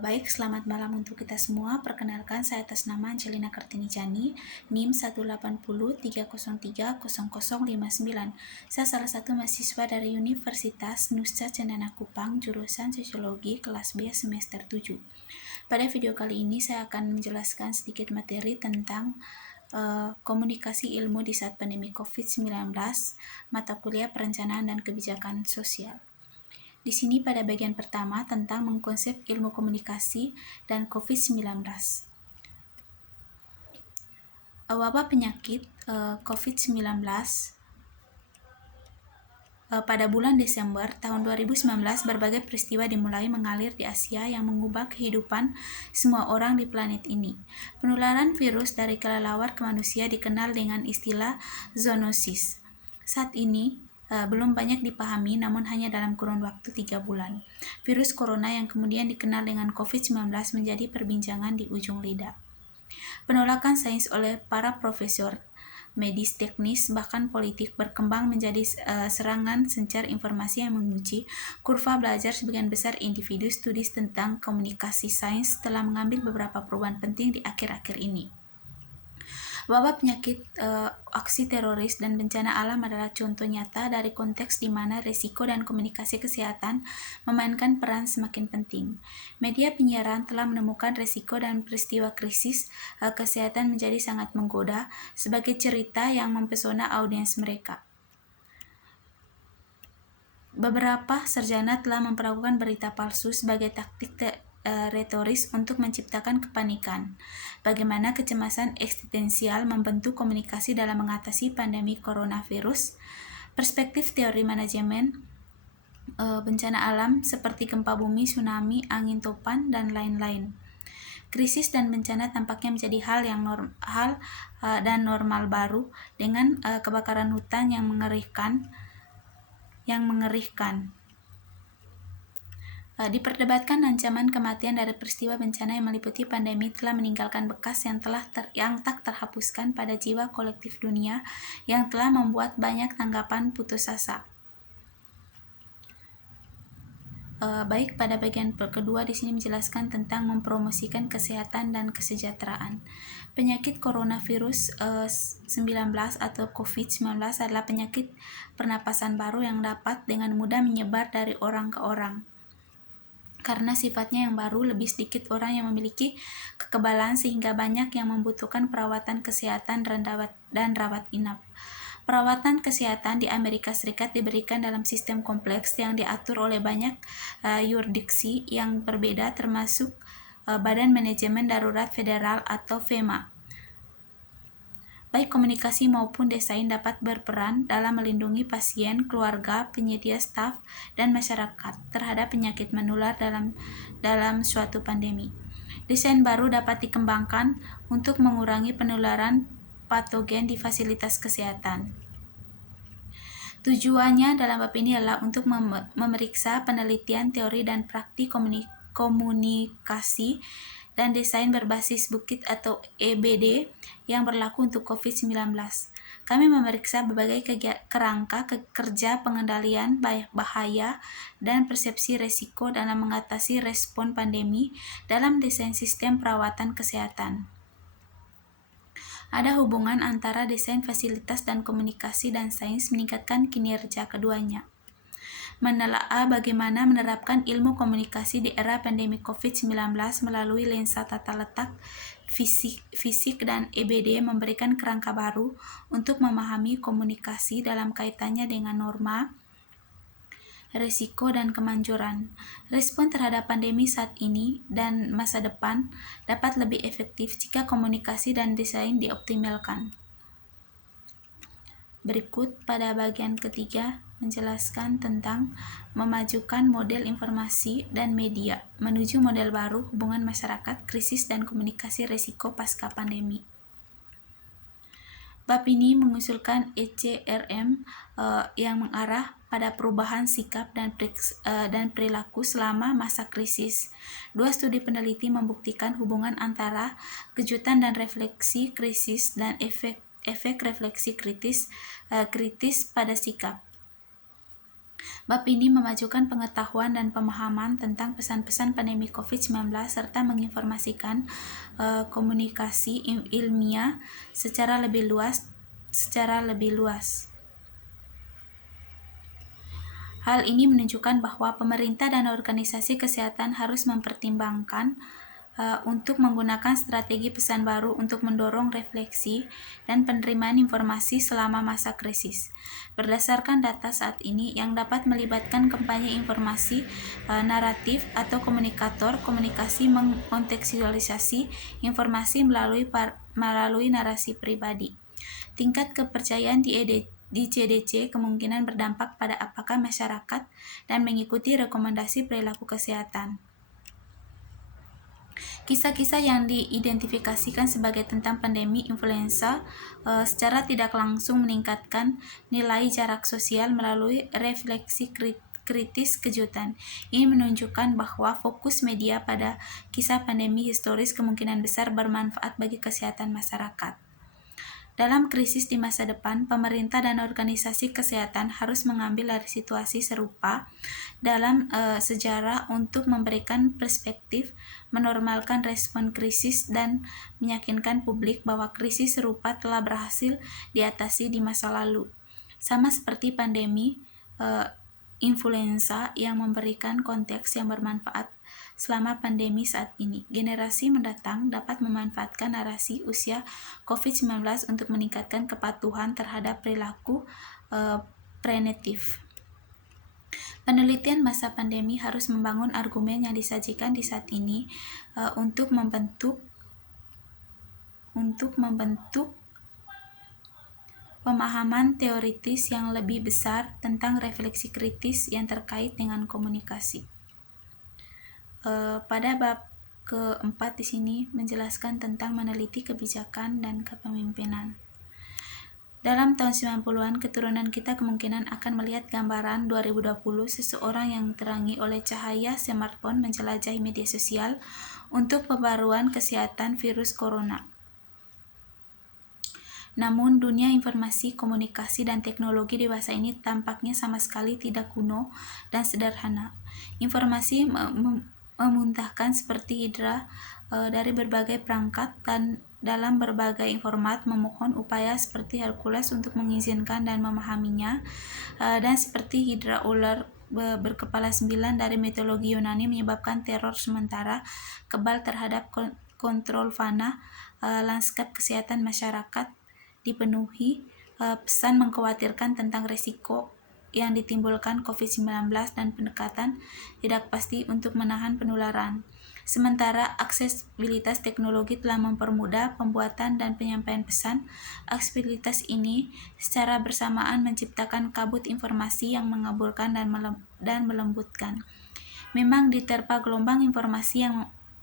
Baik, selamat malam untuk kita semua. Perkenalkan, saya atas nama Angelina Kartini Jani, NIM 18030300059. Saya salah satu mahasiswa dari Universitas Nusa Cendana Kupang, jurusan Sosiologi kelas B semester 7. Pada video kali ini saya akan menjelaskan sedikit materi tentang komunikasi ilmu di saat pandemi COVID-19, mata kuliah perencanaan dan kebijakan sosial. Di sini pada bagian pertama tentang mengkonsep ilmu komunikasi dan COVID-19. Wabah penyakit COVID-19 pada bulan Desember tahun 2019, berbagai peristiwa dimulai mengalir di Asia yang mengubah kehidupan semua orang di planet ini. Penularan virus dari kelelawar ke manusia dikenal dengan istilah zoonosis. Saat ini belum banyak dipahami, namun hanya dalam kurun waktu 3 bulan. Virus corona yang kemudian dikenal dengan COVID-19 menjadi perbincangan di ujung lidah. Penolakan sains oleh para profesor, medis, teknis, bahkan politik berkembang menjadi serangan sencar informasi yang menguji kurva belajar sebagian besar individu. Studi tentang komunikasi sains telah mengambil beberapa perubahan penting di akhir-akhir ini. Wabah penyakit, aksi teroris, dan bencana alam adalah contoh nyata dari konteks di mana risiko dan komunikasi kesehatan memainkan peran semakin penting. Media penyiaran telah menemukan risiko dan peristiwa krisis kesehatan menjadi sangat menggoda sebagai cerita yang mempesona audiens mereka. Beberapa sarjana telah memperlakukan berita palsu sebagai taktik retoris untuk menciptakan kepanikan. Bagaimana kecemasan eksistensial membentuk komunikasi dalam mengatasi pandemi coronavirus. Perspektif teori manajemen bencana alam seperti gempa bumi, tsunami, angin topan, dan lain-lain. Krisis dan bencana tampaknya menjadi hal dan normal baru dengan kebakaran hutan yang mengerikan. Diperdebatkan ancaman kematian dari peristiwa bencana yang meliputi pandemi telah meninggalkan bekas yang tak terhapuskan pada jiwa kolektif dunia, yang telah membuat banyak tanggapan putus asa. Baik, pada bagian kedua di sini menjelaskan tentang mempromosikan kesehatan dan kesejahteraan. Penyakit coronavirus 19 atau COVID-19 adalah penyakit pernapasan baru yang dapat dengan mudah menyebar dari orang ke orang. Karena sifatnya yang baru, lebih sedikit orang yang memiliki kekebalan sehingga banyak yang membutuhkan perawatan kesehatan dan rawat inap. Perawatan kesehatan di Amerika Serikat diberikan dalam sistem kompleks yang diatur oleh banyak yurisdiksi yang berbeda, termasuk Badan Manajemen Darurat Federal atau FEMA. Baik komunikasi maupun desain dapat berperan dalam melindungi pasien, keluarga, penyedia staf, dan masyarakat terhadap penyakit menular dalam suatu pandemi. Desain baru dapat dikembangkan untuk mengurangi penularan patogen di fasilitas kesehatan. Tujuannya dalam bab ini adalah untuk memeriksa penelitian teori dan praktik komunikasi dan desain berbasis bukit atau EBD yang berlaku untuk COVID-19. Kami memeriksa berbagai kerangka kerja pengendalian bahaya dan persepsi risiko dalam mengatasi respon pandemi dalam desain sistem perawatan kesehatan. Ada hubungan antara desain fasilitas dan komunikasi dan sains meningkatkan kinerja keduanya. Menelaah bagaimana menerapkan ilmu komunikasi di era pandemi COVID-19 melalui lensa tata letak, fisik dan EBD memberikan kerangka baru untuk memahami komunikasi dalam kaitannya dengan norma, risiko, dan kemanjuran. Respon terhadap pandemi saat ini dan masa depan dapat lebih efektif jika komunikasi dan desain dioptimalkan. Berikut pada bagian ketiga menjelaskan tentang memajukan model informasi dan media menuju model baru hubungan masyarakat, krisis, dan komunikasi risiko pasca pandemi. Bab ini mengusulkan ECRM yang mengarah pada perubahan sikap dan perilaku selama masa krisis. 2 studi peneliti membuktikan hubungan antara kejutan dan refleksi krisis dan efek refleksi kritis pada sikap. Bab ini memajukan pengetahuan dan pemahaman tentang pesan-pesan pandemi COVID-19 serta menginformasikan komunikasi ilmiah secara lebih luas. Hal ini menunjukkan bahwa pemerintah dan organisasi kesehatan harus mempertimbangkan untuk menggunakan strategi pesan baru untuk mendorong refleksi dan penerimaan informasi selama masa krisis. Berdasarkan data saat ini yang dapat melibatkan kampanye informasi naratif atau komunikator komunikasi mengkontekstualisasi informasi melalui narasi pribadi. Tingkat kepercayaan di CDC kemungkinan berdampak pada apakah masyarakat dan mengikuti rekomendasi perilaku kesehatan. Kisah-kisah yang diidentifikasikan sebagai tentang pandemi influenza secara tidak langsung meningkatkan nilai jarak sosial melalui refleksi kritis kejutan. Ini menunjukkan bahwa fokus media pada kisah pandemi historis kemungkinan besar bermanfaat bagi kesehatan masyarakat. Dalam krisis di masa depan, pemerintah dan organisasi kesehatan harus mengambil dari situasi serupa dalam sejarah untuk memberikan perspektif, menormalkan respon krisis, dan meyakinkan publik bahwa krisis serupa telah berhasil diatasi di masa lalu. Sama seperti pandemi influenza yang memberikan konteks yang bermanfaat selama pandemi saat ini. Generasi mendatang dapat memanfaatkan narasi usia COVID-19 untuk meningkatkan kepatuhan terhadap perilaku preventif. Penelitian masa pandemi harus membangun argumen yang disajikan di saat ini untuk membentuk pemahaman teoritis yang lebih besar tentang refleksi kritis yang terkait dengan komunikasi. Pada bab keempat di sini menjelaskan tentang meneliti kebijakan dan kepemimpinan. Dalam tahun 90-an, keturunan kita kemungkinan akan melihat gambaran 2020 seseorang yang diterangi oleh cahaya smartphone menjelajahi media sosial untuk pembaruan kesehatan virus corona. Namun, dunia informasi, komunikasi, dan teknologi dewasa ini tampaknya sama sekali tidak kuno dan sederhana. Informasi memuntahkan seperti hidra dari berbagai perangkat dan dalam berbagai format memohon upaya seperti Hercules untuk mengizinkan dan memahaminya, dan seperti hidra ular berkepala 9 dari mitologi Yunani menyebabkan teror sementara kebal terhadap kontrol fana. Lanskap kesehatan masyarakat dipenuhi pesan mengkhawatirkan tentang risiko yang ditimbulkan COVID-19 dan pendekatan tidak pasti untuk menahan penularan. Sementara aksesibilitas teknologi telah mempermudah pembuatan dan penyampaian pesan, aksesibilitas ini secara bersamaan menciptakan kabut informasi yang mengaburkan dan melembutkan. Memang diterpa gelombang informasi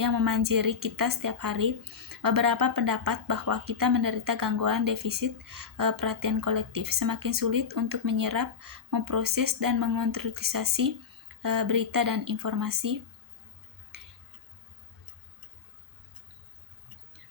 yang memanjiri kita setiap hari, beberapa pendapat bahwa kita menderita gangguan defisit perhatian kolektif, semakin sulit untuk menyerap, memproses, dan mengonstruksi berita dan informasi.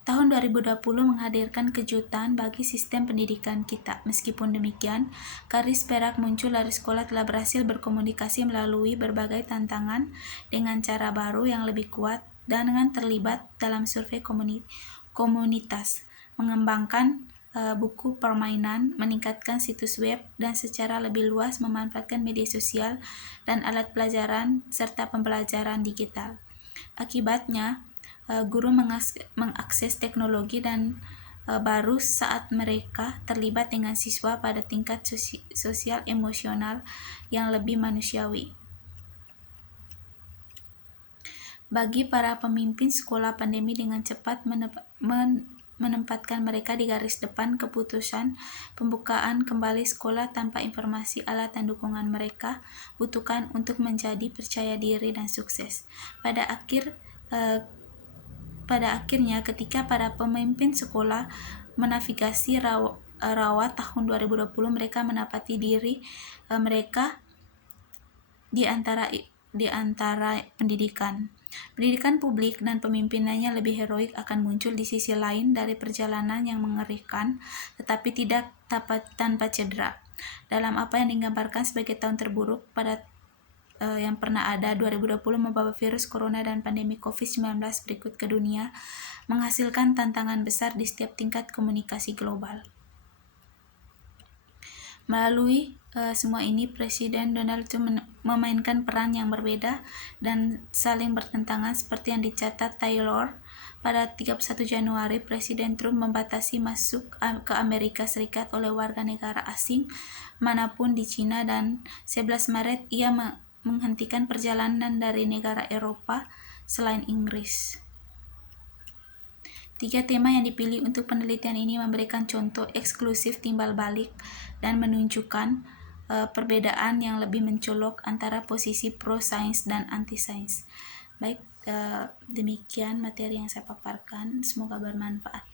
Tahun 2020 menghadirkan kejutan bagi sistem pendidikan kita. Meskipun demikian, garis perak muncul dari sekolah telah berhasil berkomunikasi melalui berbagai tantangan dengan cara baru yang lebih kuat dan dengan terlibat dalam survei komunitas, mengembangkan buku permainan, meningkatkan situs web, dan secara lebih luas memanfaatkan media sosial dan alat pelajaran serta pembelajaran digital. Akibatnya, guru mengakses teknologi dan baru saat mereka terlibat dengan siswa pada tingkat sosial emosional yang lebih manusiawi. Bagi para pemimpin sekolah, pandemi dengan cepat menempatkan mereka di garis depan keputusan pembukaan kembali sekolah tanpa informasi, alat, dan dukungan mereka butuhkan untuk menjadi percaya diri dan sukses. Pada akhirnya, ketika para pemimpin sekolah menavigasi rawa tahun 2020, mereka mendapati diri mereka di antara pendidikan publik dan pemimpinannya lebih heroik akan muncul di sisi lain dari perjalanan yang mengerikan, tetapi tidak tanpa cedera. dalam apa yang digambarkan sebagai tahun terburuk pada yang pernah ada. 2020 membawa virus corona dan pandemi COVID-19 berikut ke dunia, menghasilkan tantangan besar di setiap tingkat komunikasi global. Melalui semua ini, Presiden Donald Trump memainkan peran yang berbeda dan saling bertentangan seperti yang dicatat Taylor. Pada 31 Januari, Presiden Trump membatasi masuk ke Amerika Serikat oleh warga negara asing manapun di China, dan 11 Maret ia menghentikan perjalanan dari negara Eropa selain Inggris. 3 tema yang dipilih untuk penelitian ini memberikan contoh eksklusif timbal balik dan menunjukkan perbedaan yang lebih mencolok antara posisi pro-sains dan anti-sains. Baik, demikian materi yang saya paparkan. Semoga bermanfaat.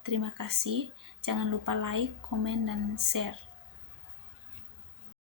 Terima kasih. Jangan lupa like, komen, dan share.